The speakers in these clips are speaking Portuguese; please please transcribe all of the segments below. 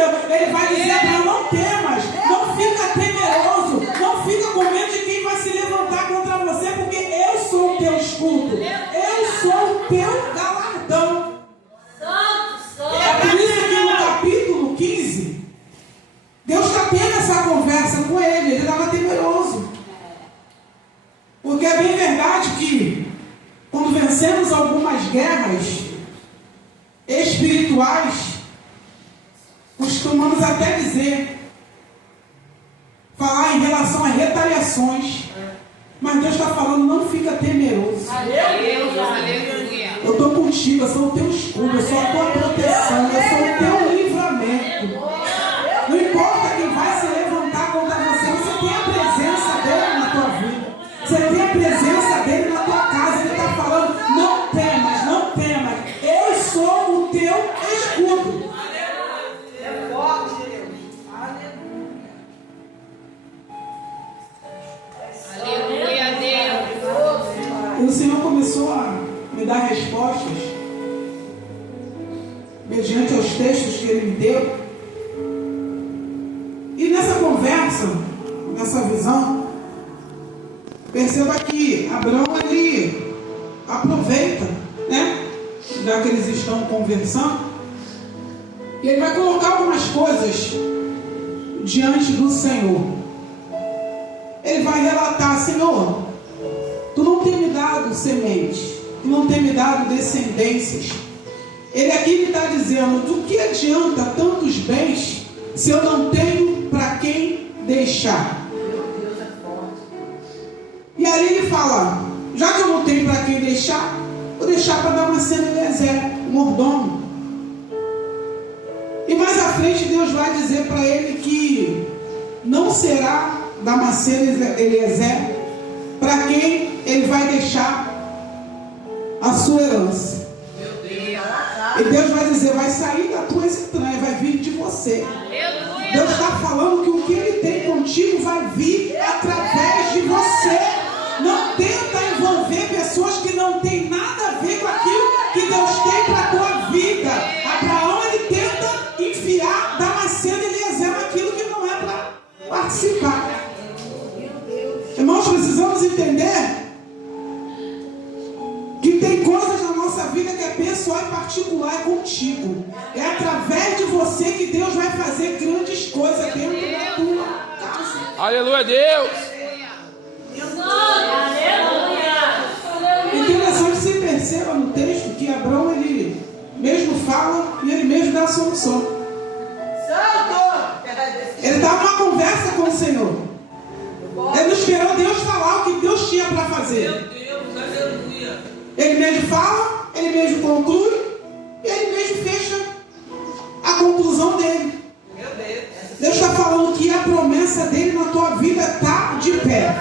Deus. Ele vai dizer para não temas, não fica temeroso, não fica com medo de quem vai se levantar contra você, porque eu sou o teu escudo, eu sou o teu galardão. É por isso que no capítulo 15, Deus está tendo essa conversa com ele estava temeroso. Porque é bem verdade que quando vencemos algumas guerras espirituais, costumamos até falar em relação a retaliações, mas Deus está falando, não fica temeroso. Eu estou contigo, eu sou o teu escudo, eu sou a tua proteção, eu sou o teu livramento. Não importa quem vai se levantar contra você, você tem a presença dele na tua vida, você tem a presença dele na tua casa. Ele está falando, não temas, não temas, eu sou o teu escudo. É forte, Deus. Aleluia. Aleluia, Deus. E o Senhor começou a me dar respostas mediante os textos que Ele me deu. E nessa conversa, nessa visão, perceba que Abraão, ele aproveita, né? Já que eles estão conversando, e ele vai colocar algumas coisas diante do Senhor. Ele vai relatar, Senhor, tu não tem me dado semente, tu não tem me dado descendências. Ele aqui me está dizendo, do que adianta tantos bens se eu não tenho para quem deixar? Meu Deus, é forte. E aí ele fala, já que eu não tenho para quem deixar, vou deixar para Damasceno Eliezer, o mordomo. E mais à frente Deus vai dizer para ele que não será Damasceno Eliezer para quem ele vai deixar a sua herança. E Deus vai dizer, vai sair das tuas entranhas, vai vir de você. Deus está falando que o que Ele tem contigo vai vir através de você. Não tenta envolver pessoas que não têm nada a ver com aquilo que Deus tem para a tua vida. Abraão, ele tenta enfiar Damasceno e Eliezer naquilo que não é para participar. Irmãos, precisamos entender que tem coisas na nossa vida que é pessoal e particular, é contigo. É através de você que Deus vai fazer grandes coisas dentro da tua casa. Aleluia, Deus! Interessante que você perceba no texto que Abraão, ele mesmo fala e ele mesmo dá a solução. Ele está numa conversa com o Senhor. Ele não esperou Deus falar o que Deus tinha para fazer. Ele mesmo fala, ele mesmo conclui, e ele mesmo fecha a conclusão dele. Deus está falando que a promessa dele na tua vida está de pé.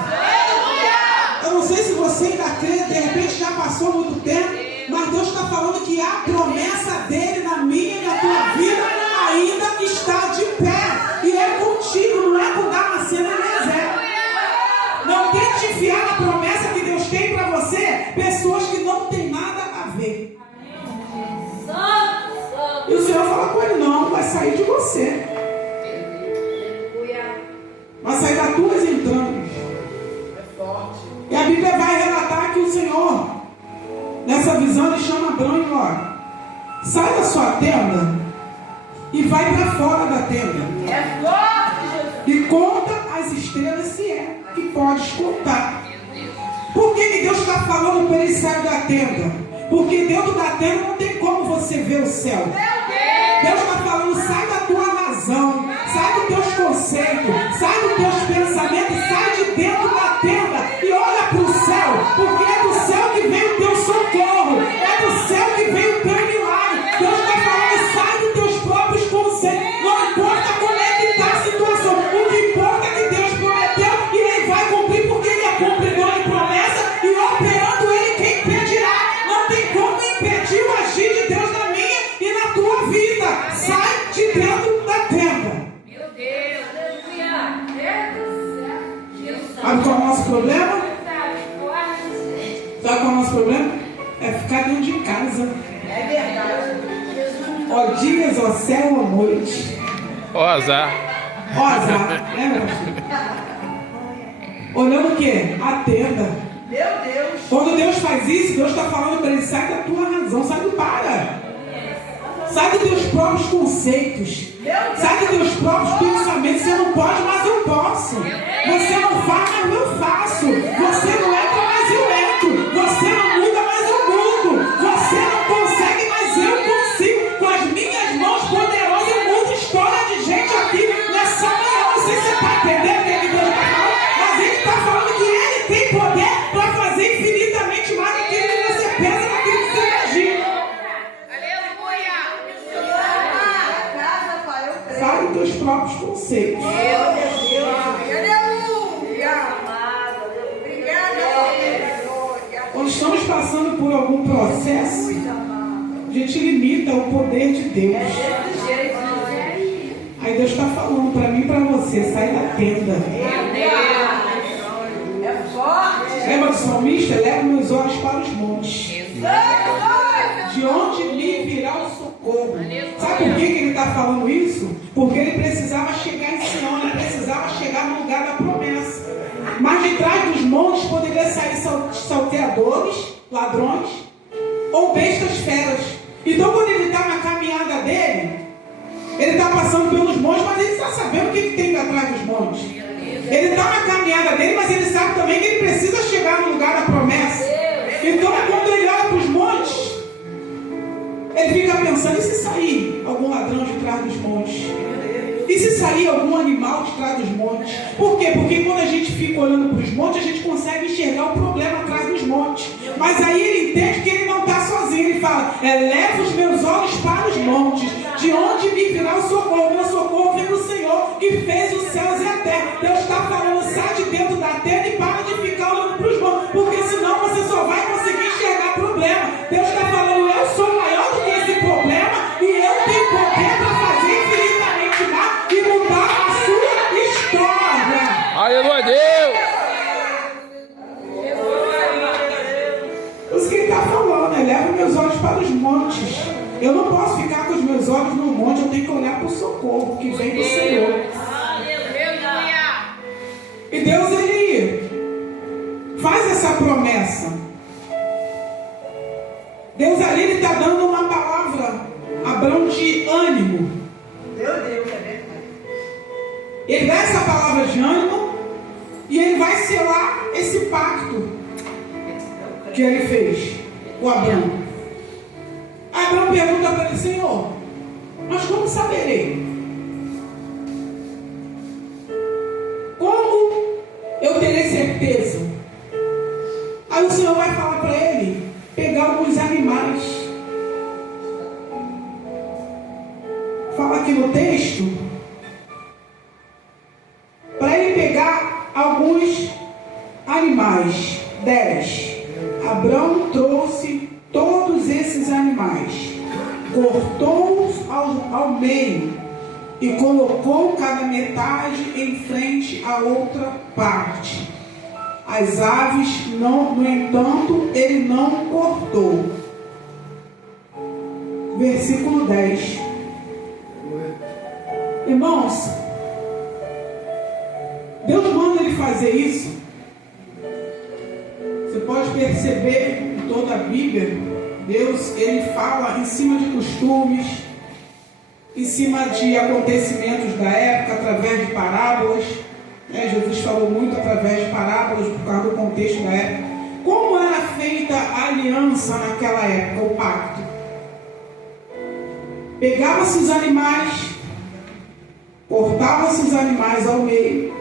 Eu não sei se você ainda crê, de repente já passou muito tempo, mas Deus está falando que a promessa dele na minha e na tua vida ainda está de pé. E é contigo, não é com Damasceno Eliezer. Não tente enfiar na promessa que Deus tem para você pessoas que não tem nada a ver. E o Senhor fala com ele, não, vai sair de você. Vai sair das tuas entranhas. E a Bíblia vai relatar que o Senhor, nessa visão, ele chama Abraão e fala, sai da sua tenda e vai para fora da tenda. É forte, Jesus. E conta as estrelas se é que podes contar. Por que Deus está falando para ele sair da tenda? Porque dentro da tenda não tem como você ver o céu. Deus está falando, sai da tua razão, sai dos teus conceitos, sai dos teus pensamentos, sai de dentro da tenda e olha para o céu, porque é do céu que vem o teu socorro, é do céu que vem o teu milagre. Deus está falando, sai dos teus próprios conceitos, não importa como é que está a situação, o que importa é que Deus prometeu e Ele vai cumprir, porque Ele é cumpridor de promessa e operando Ele quem impedirá. Não tem como impedir o agir de Deus na minha e na tua vida. Sai de dentro da tenda. Meu Deus, aleluia. Sabe qual é o nosso problema? Sabe qual é o nosso problema? É ficar dentro de casa. É verdade. Ó dias, ó céu, ó noite. Ó azar. Ó azar, né, meu pastor? Olhando o quê? A tenda. Meu Deus. Quando Deus faz isso, Deus está falando para ele: sai da tua razão, sai do para. Sai dos teus próprios conceitos. Sai dos teus próprios pensamentos. Você não pode, mas eu posso. Você não faz, mas eu faço. Você não entra, mas eu entro. Você não muda, mas eu mudo. Você não consegue, mas eu consigo. Com as minhas mãos poderosas, eu mudo história de gente aqui nessa manhã. Não sei se você está entendendo o que Deus está falando, mas Ele está falando que Ele tem poder para fazer infinitamente mais do que você pensa, daquilo que você imagina. Sai dos teus próprios conceitos. Quando estamos passando por algum processo, a gente limita o poder de Deus. Aí Deus está falando para mim e para você: sai da tenda. Lembra do salmista? Leva meus olhos para os montes. De onde me virá o socorro? Sabe por que ele está falando isso? Porque ele precisava chegar em Sião, ele precisava chegar no lugar da promessa. Mas de trás dos montes poderia sair salteadores, ladrões ou bestas feras. Então, quando ele está na caminhada dele, ele está passando pelos montes, mas ele está sabendo o que tem atrás dos montes. Ele está na caminhada dele, mas ele sabe também que ele precisa chegar no lugar da promessa. Então, quando ele olha para os montes, ele fica pensando: e se sair algum ladrão de trás dos montes? E se sair algum animal de trás dos montes? Por quê? Porque quando a gente fica olhando para os montes, a gente consegue enxergar o problema atrás dos montes. Mas aí ele entende que ele não está sozinho. Ele fala: eleva os meus olhos para os montes. De onde me virá o socorro? Meu socorro vem do Senhor, que fez os céus e a terra. Deus está falando: sai de dentro da tenda e para de ficar olhando para os montes, porque senão você só vai conseguir enxergar problema. Deus está falando: eu sou maior do que esse problema e eu tenho poder para fazer infinitamente mais e mudar a sua história. Aleluia, Deus! Por isso que ele está falando: eleva meus olhos para os montes. Eu não posso ficar com os meus olhos no monte, eu tenho que olhar para o socorro que vem do Senhor. E Deus, Ele faz essa promessa. Deus ali, Ele está dando uma palavra, Abraão, de ânimo. Meu Deus, é verdade. Ele dá essa palavra de ânimo e Ele vai selar esse pacto que Ele fez com Abraão. Abraão pergunta para ele: Senhor, mas como saberei? Como eu terei certeza? Aí o Senhor vai falar para ele pegar alguns animais. Fala aqui no texto para ele pegar alguns animais. 10. Abraão trouxe todos esses animais, cortou-os ao meio e colocou cada metade em frente à outra parte. As aves, no entanto, ele não cortou. Versículo 10. Irmãos, Deus manda ele fazer isso. Você pode perceber em toda a Bíblia, Deus, ele fala em cima de costumes, em cima de acontecimentos da época, através de parábolas. Jesus falou muito através de parábolas por causa do contexto da época. Como era feita a aliança naquela época, o pacto? Pegava-se os animais, cortava-se os animais ao meio,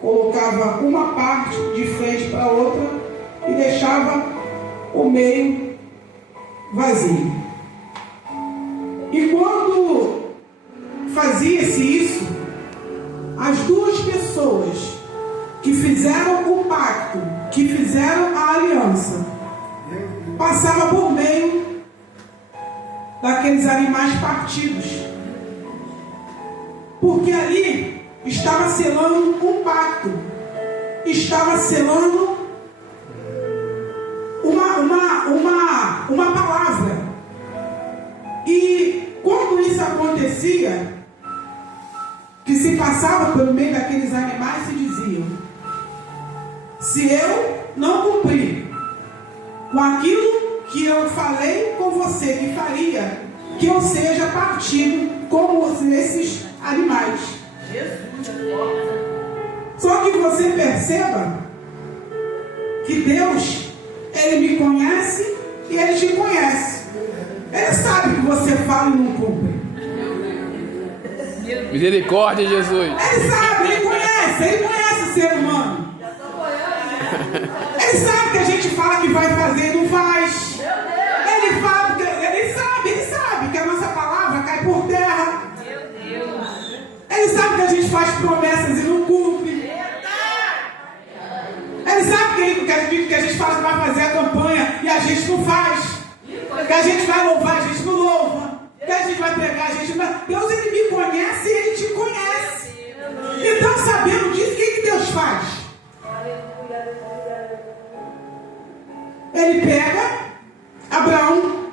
colocava uma parte de frente para a outra e deixava o meio vazio. E quando fazia-se isso, as duas pessoas que fizeram o pacto, que fizeram a aliança, passavam por meio daqueles animais partidos, porque ali estava selando um pacto, estava selando uma palavra. E quando isso acontecia, passavam pelo meio daqueles animais e diziam: se eu não cumprir com aquilo que eu falei com você que faria, que eu seja partido como esses animais. Só que você perceba que Deus, Ele me conhece e Ele te conhece. Ele sabe que você fala e não cumpre. Misericórdia, Jesus. Ele sabe, Ele conhece o ser humano. Ele sabe que a gente fala que vai fazer e não faz. Ele sabe que a nossa palavra cai por terra. Ele sabe que a gente faz promessas e não cumpre. Ele sabe que a gente fala que vai fazer a campanha e a gente não faz. Que a gente vai louvar, a gente não louva. Que a gente vai pregar, a gente não vai. Deus, Ele me conhece e Ele te conhece. Então, sabendo disso, o que Deus faz? Ele pega Abraão,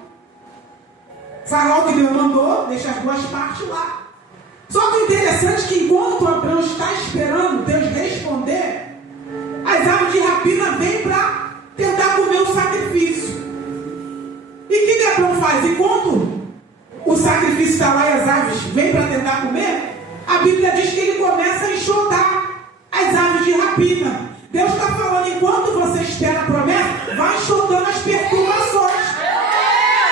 fala o que Deus mandou, deixa as duas partes lá. Só que o interessante é que enquanto Abraão está esperando Deus responder, as aves de rapina vêm para tentar comer o sacrifício. E o que Abraão faz? Enquanto o sacrifício está lá e as aves vêm para tentar comer, a Bíblia diz que ele começa a enxotar as aves de rapina. Deus está falando, enquanto você espera a promessa, vai enxotando as perturbações.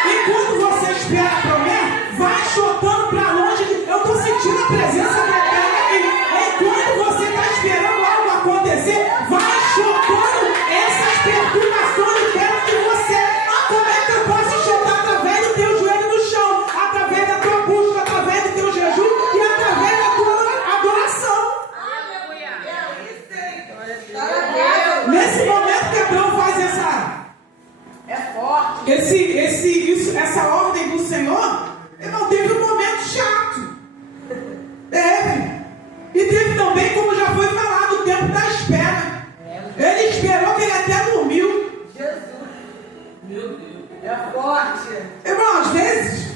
Enquanto você espera a promessa, vai enxotando para longe. Eu estou sentindo a presença do Eterno aqui. Enquanto você está esperando algo acontecer, vai enxotando essas perturbações de perto de você. Como é que eu posso enxotar? Através do teu joelho no chão, através da tua busca, através do teu jejum e através da tua adoração. Nesse momento que Abraão faz essa ordem do Senhor, irmão, teve um momento chato. E teve também, como já foi falado, o tempo da espera. Ele esperou que ele até dormiu. Jesus. Meu Deus. É forte. Irmão, às vezes.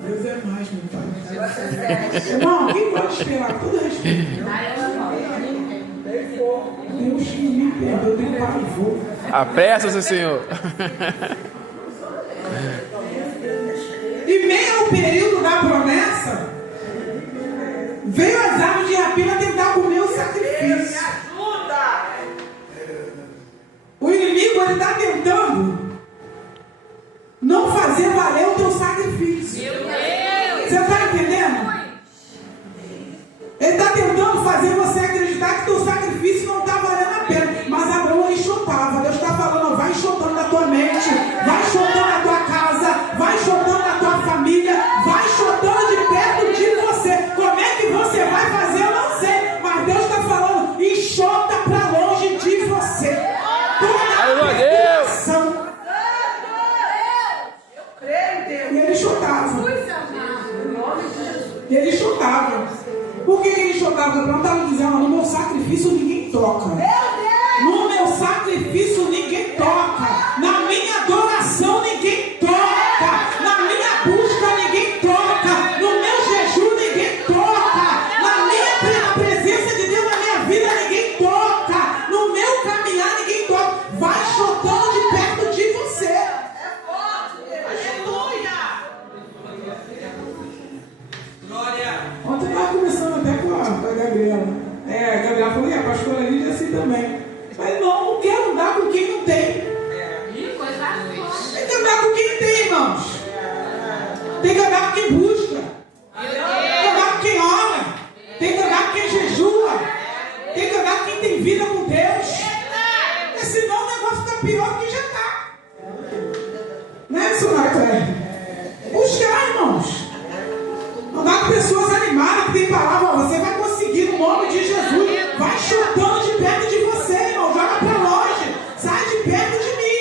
Deus é mais, meu pai. Irmão, quem pode esperar? Tudo Deus que me perdoa, eu tenho pavor. Apressa-se, Senhor. E meio ao período da promessa, veio as aves de rapina tentar comer o sacrifício. O inimigo, ele está tentando não fazer valer o teu sacrifício. Você está entendendo? Ele está tentando fazer você acreditar que teu sacrifício não está valendo a pena. Mas Abraão enxotava. Deus está falando, vai enxotando na tua mente, vai enxotando na tua casa, vai enxotando na tua família, vai enxotando de perto de você. Como é que você vai fazer, eu não sei. Mas Deus está falando, enxota para longe de você. Toda a perturbação. E ele enxotava. E ele enxotava. Por que ele enxotava? Abraão estava dizendo, no meu sacrifício ninguém toca. No meu sacrifício ninguém toca. Na minha adoração ninguém toca. Na minha busca ninguém toca. No meu jejum ninguém toca. Na presença de Deus na minha vida ninguém toca. No meu caminhar ninguém toca. Vai enxotando de perto de você. Ontem eu estava conversando até com a Gabriela. A Gabriela falou, a pastora Lídia é assim também. Mas não quero andar com quem não tem. Tem que andar com quem tem, irmãos. Tem que andar com quem busca. Tem que andar com quem ora. Tem que andar com quem jejua. Tem que andar com quem tem vida com Deus. Porque senão o negócio está pior do que já está. Não é, missionário Cléber? Buscar, irmãos. Andar com pessoas animadas que tem palavra, você vai conseguir no nome de Jesus. Vai chutando de perto de você, irmão. Joga para longe. Sai de perto de mim.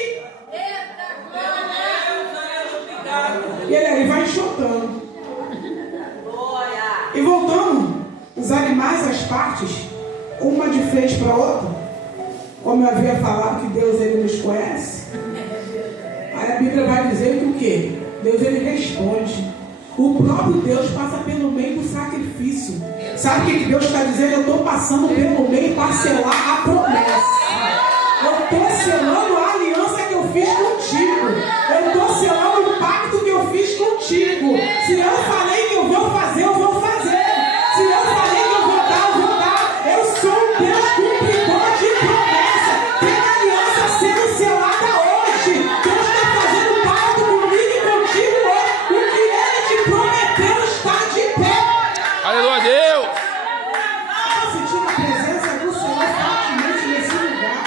E ele vai enxotando. E voltando, os animais, as partes, uma de frente para a outra. Como eu havia falado que Deus, ele nos conhece. Aí a Bíblia vai dizer que o quê? Deus, ele responde. O próprio Deus passa pelo meio do sacrifício. Sabe o que Deus está dizendo? Eu estou passando pelo meio para selar a promessa. Eu estou selando a aliança que eu fiz contigo. Eu estou selando o pacto que eu fiz contigo. Se eu falei que eu vou fazer, eu vou fazer. Se eu falei que eu vou dar, eu vou dar. Eu sou um Deus cumpridor de promessa. Tem aliança sendo selada hoje. Deus está fazendo pacto comigo e contigo hoje. O que Ele te prometeu está de pé. Aleluia, Deus. Eu senti a presença do Senhor fortemente nesse lugar.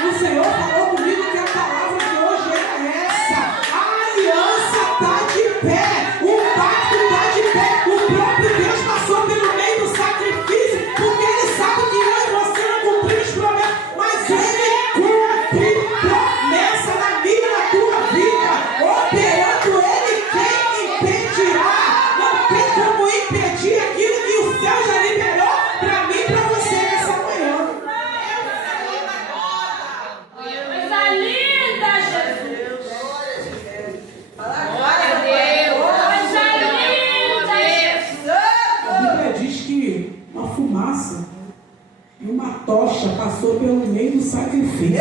O Senhor falou comigo que a palavra de hoje era essa. A aliança está de pé. O pacto está de pé. O próprio Deus passou pelo meio do sacrifício, porque Ele sabe que eu e você não cumprimos promessa, mas Ele cumpre promessa na minha e na tua vida. Operando Ele, quem impedirá? Não tem como impedir aquilo que o céu já liberou para mim e para você nessa manhã. Coisa linda, Jesus. Glória a Deus. Coisa linda, Jesus. A Bíblia diz que uma fumaça e uma tocha passou pelo meio do sacrifício.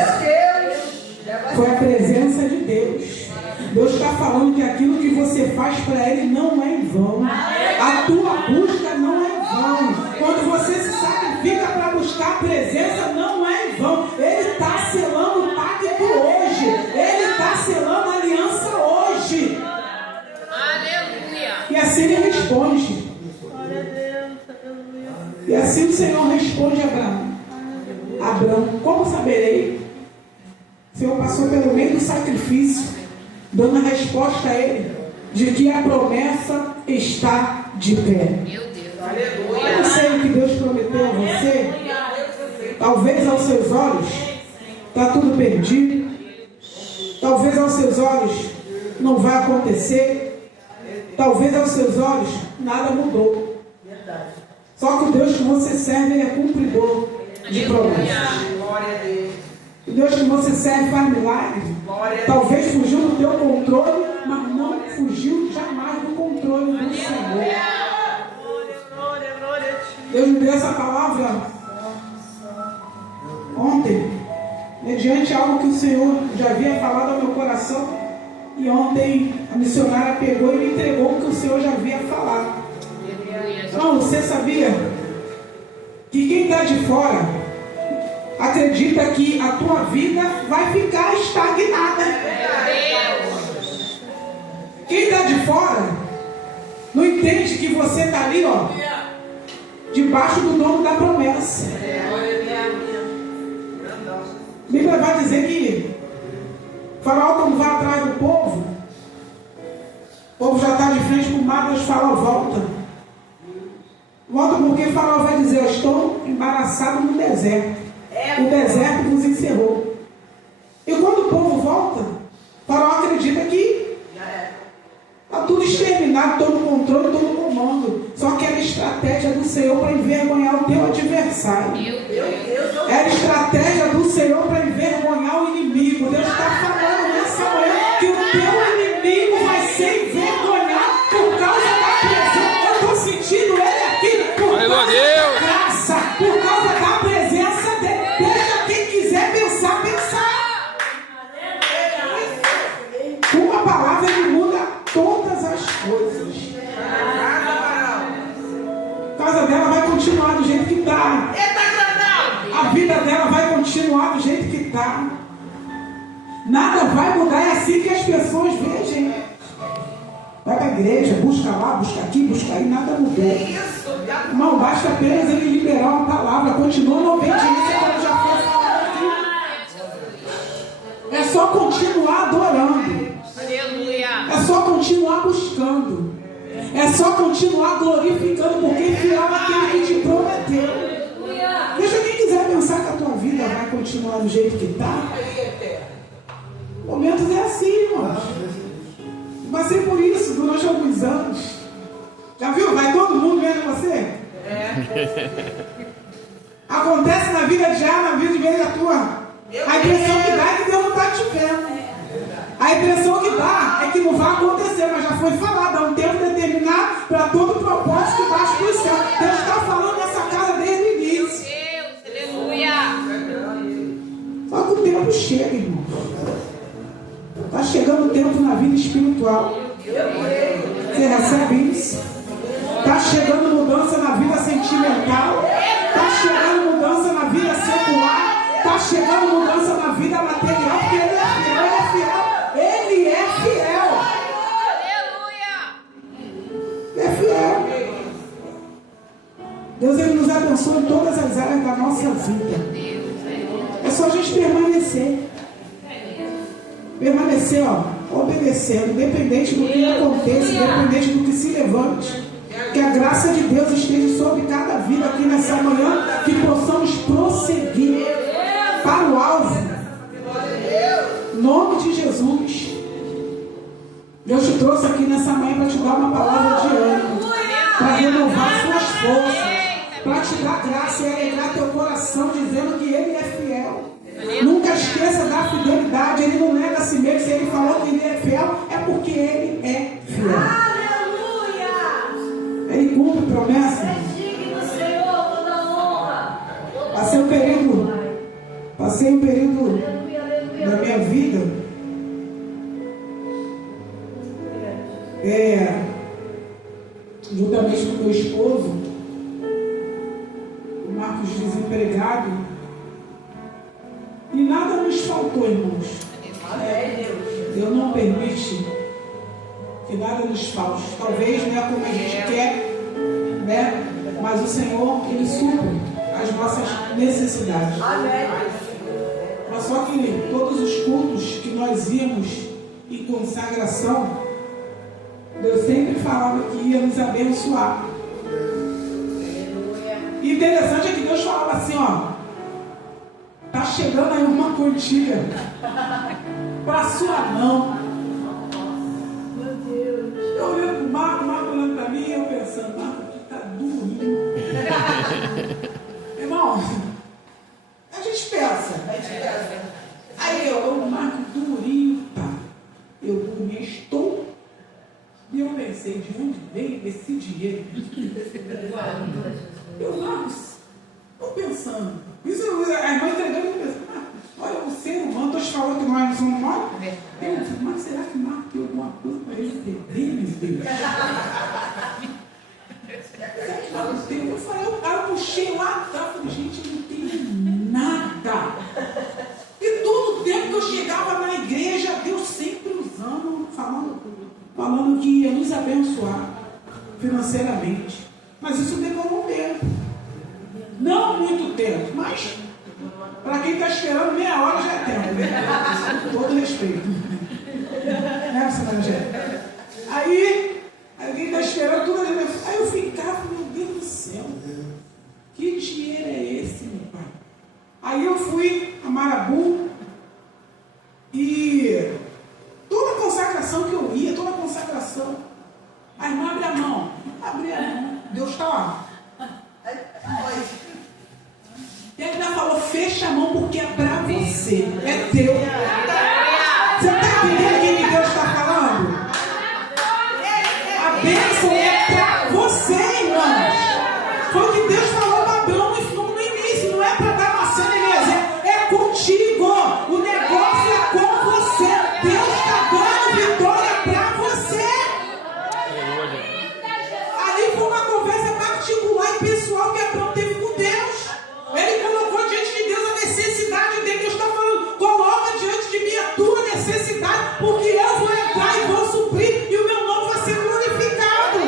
Foi a presença de Deus. Deus está falando que aquilo que você faz para Ele não é em vão. A tua busca não é em vão. Quando você se sacrifica para buscar a presença, não é em vão. Ele está selando o pacto hoje. Ele está selando a aliança hoje. Aleluia. E assim Ele responde. E assim o Senhor responde a Abraão. Abraão, como saberei? O Senhor passou pelo meio do sacrifício, dando a resposta a ele, de que a promessa está de pé. Meu Deus. Eu não sei o que Deus prometeu a você. Talvez aos seus olhos está tudo perdido. Talvez aos seus olhos não vai acontecer. Talvez aos seus olhos nada mudou. Só que o Deus que você serve, Ele é cumpridor de promessas. O Deus que você serve faz milagre. Talvez fugiu do teu controle, mas não fugiu jamais do controle do Senhor. Deus me deu essa palavra ontem, mediante algo que o Senhor já havia falado ao meu coração. E ontem a missionária pegou e me entregou o que o Senhor já havia falado. Não, você sabia que quem está de fora acredita que a tua vida vai ficar estagnada. Quem está de fora não entende que você está ali, ó, debaixo do dono da promessa. A Bíblia vai dizer que o faraó, quando vai atrás do povo, o povo já está de frente para o mar, Deus fala: volta. Volta porque o faraó vai dizer: eu estou embaraçado no deserto. O deserto vos encerrou. E quando o povo volta, o faraó acredita que está tudo exterminado, todo o controle, todo o comando. Só que era a estratégia do Senhor para envergonhar o teu adversário. Era a estratégia do Senhor para envergonhar o inimigo. Deus está falando nessa manhã que o teu inimigo vai ser envergonhado por causa da presença. Eu estou sentindo ele aqui por causa da graça, por causa da presença dele. Deixa quem quiser pensar, pensar. Uma palavra ele muda todas as coisas. A casa dela vai continuar do jeito que está. A vida dela vai continuar do jeito que está. Nada vai mudar. É assim que as pessoas veem, gente. Vai para a igreja, busca lá, busca aqui, busca aí, nada mudou. Não basta apenas ele liberar uma palavra. Continua na obediência como já foi falado aqui. É só continuar adorando. É só continuar buscando. É só continuar glorificando, porque fiel é aquele que te prometeu. Deixa quem quiser pensar que a tua vida vai continuar do jeito que está. Momentos é assim, irmãos. Passei por isso durante alguns anos. Já viu? Vai todo mundo vendo você? Acontece na vida de A, na vida de B da tua. A impressão que dá é que Deus não está te vendo. A impressão que dá é que não vai acontecer, mas já foi falado, há um tempo determinado para todo o propósito que baixa para o céu. Deus está falando nessa casa desde o início. Deus, aleluia. Só que o tempo chega, irmão. Está chegando o tempo na vida espiritual. Você recebe isso? Está chegando mudança na vida sentimental. Está chegando mudança na vida secular. Está chegando mudança na vida material. Porque Ele é fiel, Ele é fiel. Ele é fiel. Aleluia. Ele é fiel. Deus, Ele nos abençoa em todas as áreas da nossa vida. É só a gente permanecer. Permanecer, obedecendo, independente do que aconteça, independente do que se levante. Que a graça de Deus esteja sobre cada vida aqui nessa manhã, que possamos prosseguir para o alvo. Em nome de Jesus. Deus te trouxe aqui nessa manhã para te dar uma palavra de ânimo, para renovar suas forças, para te dar graça e alegrar teu coração, dizendo que Ele é fiel. Nunca esqueça da fidelidade. Ele não nega a si mesmo. Se Ele falou que Ele é fiel, é porque Ele é fiel. Aleluia. Ele cumpre promessa. É digno, Senhor, toda honra. Passei um período da minha vida juntamente com meu esposo, o Marcos, desempregado, e nada nos faltou, irmãos. Deus não permite que nada nos falte. Talvez, como a gente quer, mas o Senhor, Ele supre as nossas necessidades. Mas só que todos os cultos que nós íamos em consagração, Deus sempre falava que ia nos abençoar. E interessante é que Deus falava assim, tá chegando aí uma quantia para sua mão. Meu Deus. Eu olhando para o Marco olhando para mim, eu pensando, Marco, tu tá durinho. Irmão, a gente pensa. Aí eu, Marco, durinho, tá. Eu dormi, estou. E eu pensei, de onde veio esse dinheiro? Eu, Marcos, estou pensando. Isso, a irmã entregando e pensando, olha, o ser humano, estou te falando que nós não somos nós. Mas será que Marco tem alguma coisa para ele perder, meu Deus? Eu falei, eu puxei lá atrás, falei, gente, não tem nada. E todo o tempo que eu chegava na igreja, Deus sempre usando, falando que ia nos abençoar financeiramente. Mas isso demorou um tempo. Não muito tempo, mas para quem está esperando meia hora já é tempo. Com todo respeito. Aí quem está esperando tudo. Aí eu ficava, meu Deus do céu, que dinheiro é esse, meu pai? Aí eu fui a Marabu e toda consagração que eu ia, toda consagração, a irmã abre a mão. Deus está lá. E ele ainda falou, fecha a mão porque é para você, é teu. Você está entendendo o que Deus está falando? A bênção é para você, irmãos. Foi o que Deus falou para Abraão no início, não é para dar maçã nem Eliezer, é contigo. O negócio é com você. Deus está dando vitória para você. Ali foi uma conversa particular e pessoal que Abraão teve com Deus. Ele colocou diante de Deus a necessidade dele. Deus está falando, coloca diante de mim a tua necessidade, porque eu vou entrar e vou suprir, e o meu nome vai ser glorificado.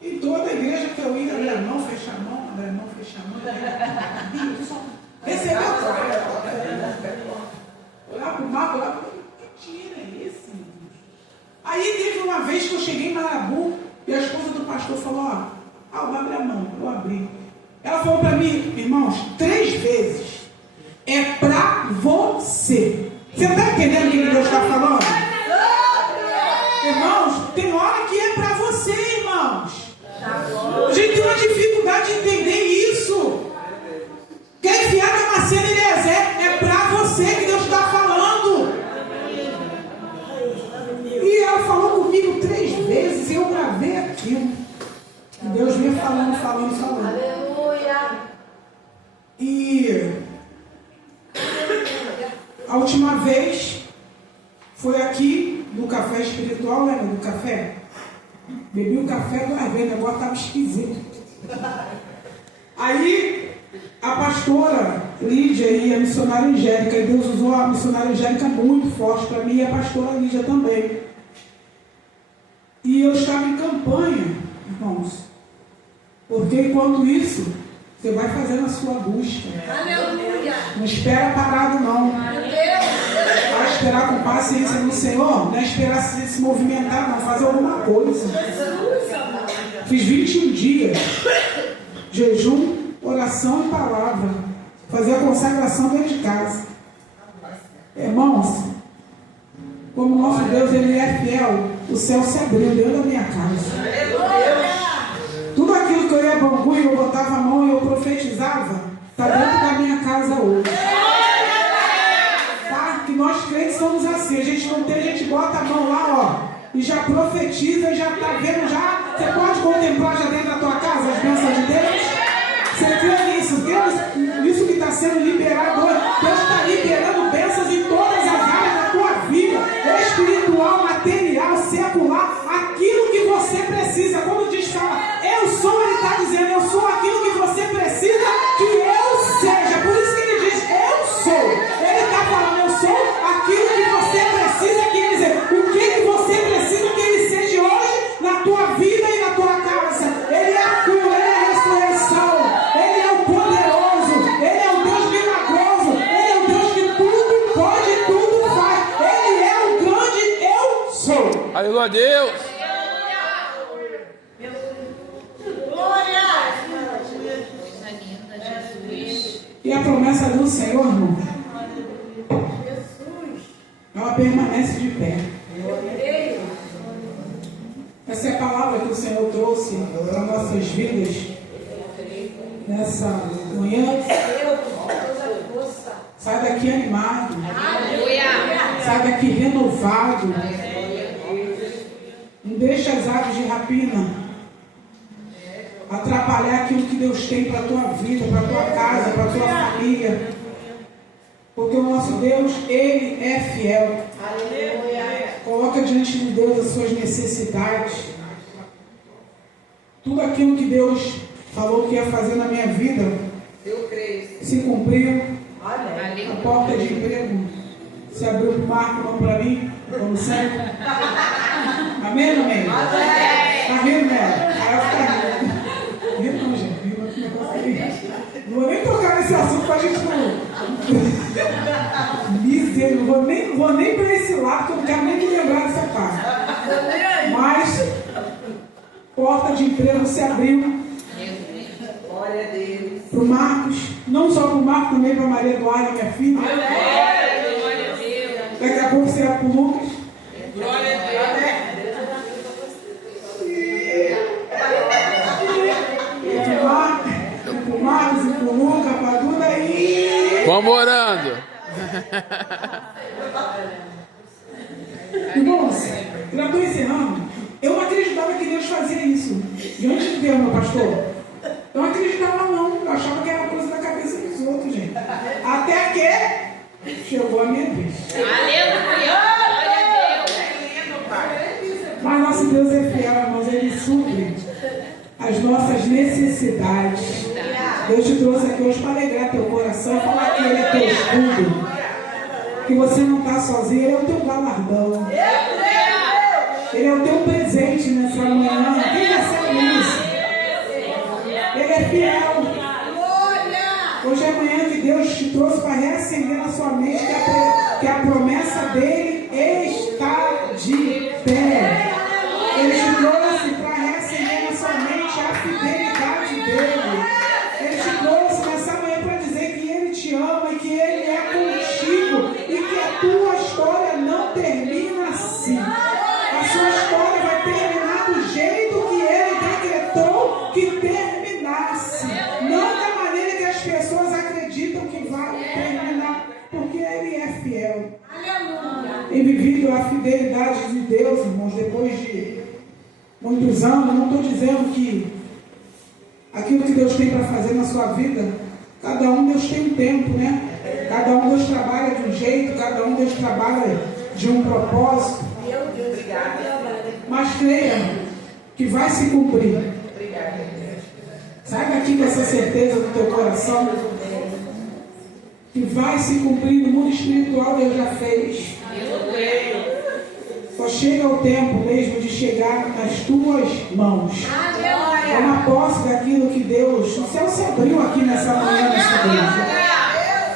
Em toda a igreja que eu ia, abrir a mão, fechar a mão, abrir a mão, fechar a mão. Recebeu? Olhar para o mapa, olhar para o que dinheiro é esse? Aí teve uma vez que eu cheguei em Marabu, e a esposa do pastor falou, abre a mão. Eu abri. Ela falou para mim, irmãos, 3 vezes, é para você. Você está entendendo o que Deus está falando? Irmãos, tem hora que é para você, irmãos. A gente tem uma dificuldade de entender isso. Quer enfiar na macena Eliezer, é para aquilo. E Deus vinha falando. Aleluia. E a última vez foi aqui no café espiritual, lembra do café? Bebi o café do vezes, o negócio estava esquisito. Aí a pastora Lídia e a missionária Angélica, e Deus usou a missionária Angélica muito forte para mim, e a pastora Lídia também. E eu estava em campanha, irmãos, porque enquanto isso, você vai fazendo a sua busca. Aleluia. Não espera parado, não. Meu Deus. Vai esperar com paciência no Senhor, não é esperar se movimentar, não, fazer alguma coisa. Fiz 21 dias, jejum, oração e palavra. Fazer a consagração dentro de casa. Irmãos, como o nosso Deus ele é fiel, o céu se abriu dentro da minha casa. Tudo aquilo que eu ia a Bangu e eu botava a mão e eu profetizava, está dentro da minha casa hoje. Tá? Que nós crentes somos assim, a gente não tem, a gente bota a mão lá, ó, e já profetiza, já está vendo, já. Você pode contemplar já dentro da tua casa as bênçãos de Deus? Você crê nisso? Isso que está sendo liberado hoje, Deus está liberando bênçãos em todas as áreas da tua vida, espiritual, material, secular, aquilo que você precisa. Quando diz fala, eu sou, ele está dizendo, eu sou aquilo que você precisa que eu seja. Por isso que ele diz, eu sou. Ele está falando, eu sou aquilo que você precisa que ele seja. O que você precisa que ele seja hoje na tua vida e na tua casa? Ele é a cura, ele é a ressurreição, ele é o poderoso, ele é o Deus milagroso, ele é o Deus que tudo pode, tudo faz. Ele é o grande eu sou. Aleluia a Deus. E a promessa do Senhor, irmão, ela permanece de pé. Essa é a palavra que o Senhor trouxe para nossas vidas nessa manhã. Sai daqui animado. Sai daqui renovado. Não deixa as aves de rapina atrapalhar aquilo que Deus tem para a tua vida, para a tua casa, para a tua família. Porque o nosso Deus, Ele é fiel. Coloca diante de Deus as suas necessidades. Tudo aquilo que Deus falou que ia fazer na minha vida se cumpriu. A porta de emprego se abriu para o Marco, não para mim, como sempre. Amém ou amém? Está rindo, né? Aí eu fico rindo. Rindo não, gente. Rindo que negócio aí. Não vou nem tocar nesse assunto para a gente não. Misericórdia, não vou nem para esse lado, que eu não quero nem me lembrar dessa parte. Mas, porta de emprego se abriu. Glória a Deus. Para o Marcos, não só para o Marcos, também para a Maria Eduarda, minha filha. Glória a Deus. Daqui a pouco será para o Lucas. Glória a Deus. Para o Marcos e para o Lucas, para a Duda e... Vamos orando. Irmãos, já estou encerrando. Eu não acreditava que Deus fazia isso. Diante de Deus, meu pastor. Eu não acreditava não. Eu achava que era coisa da cabeça dos outros, gente. Até que chegou a minha vez. Aleluia. Glória a Deus. Mas nosso Deus é fiel, irmãos. Ele supre as nossas necessidades. Deus te trouxe aqui hoje para alegrar teu coração e falar que Ele é teu escudo. Que você não está sozinho. Ele é o teu galardão. Ele é o teu presente nessa manhã. Quem recebe isso? Ele é fiel. Hoje é manhã que Deus te trouxe para reacender na sua mente que a promessa dele está de pé. Ele te trouxe para reacender na sua mente a fidelidade dele. Ele te trouxe nessa manhã para dizer que ele te ama e que ele é contigo e que a tua história não termina assim. A sua história vai terminar do jeito que ele decretou que terminasse. Não da maneira que as pessoas acreditam que vai terminar, porque ele é fiel. Tem vivido a fidelidade de Deus, irmãos, depois de muitos anos. Não estou dizendo que aquilo que Deus tem para fazer na sua vida, cada um Deus tem um tempo, né? Cada um Deus trabalha de um jeito, cada um Deus trabalha de um propósito. Meu Deus, obrigada. Mas creia que vai se cumprir. Sai daqui com essa certeza no teu coração, que vai se cumprir no mundo espiritual. Deus já fez. Só chega o tempo mesmo de chegar nas tuas mãos. Toma posse daquilo que Deus... O céu se abriu aqui nessa manhã, nessa igreja.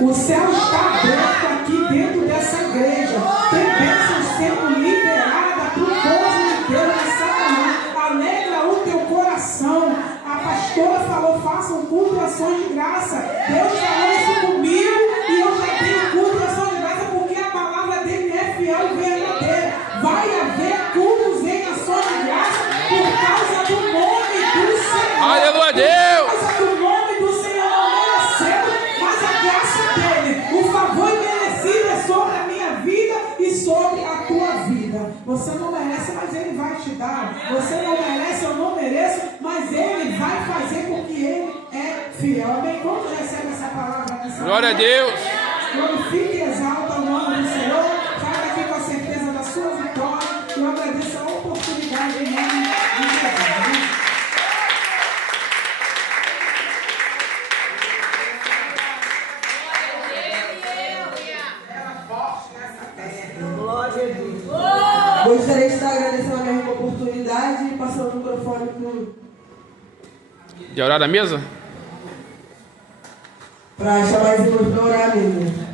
O céu está aberto aqui dentro dessa igreja. Tem bênçãos sendo liberada para o povo de Deus nessa manhã. Alegra o teu coração. A pastora falou, faça um culto de ações de graça. Deus falou isso comigo e eu já tenho culto de ações de graça porque a palavra dele é fiel e verdadeira. Vai haver cultos em ações de graça por causa do nome do Senhor. Aleluia a Deus! Por causa do nome do Senhor não mereceu, mas a graça dele, o favor merecido é sobre a minha vida e sobre a tua vida. Você não merece, mas ele vai te dar. Você não merece, eu não mereço, mas ele vai fazer porque ele é fiel. Amém? Quanto recebe essa palavra nessa Glória a Deus! Glorifique e exalta o nome do Senhor. Sai daqui com a certeza da sua vitória. E eu agradeço a oportunidade em nome de Jesus. Glória a Deus. Gostaria de estar agradecendo a mesma oportunidade e passando o microfone De orar na mesa? para chamar os irmãos para orar mesmo.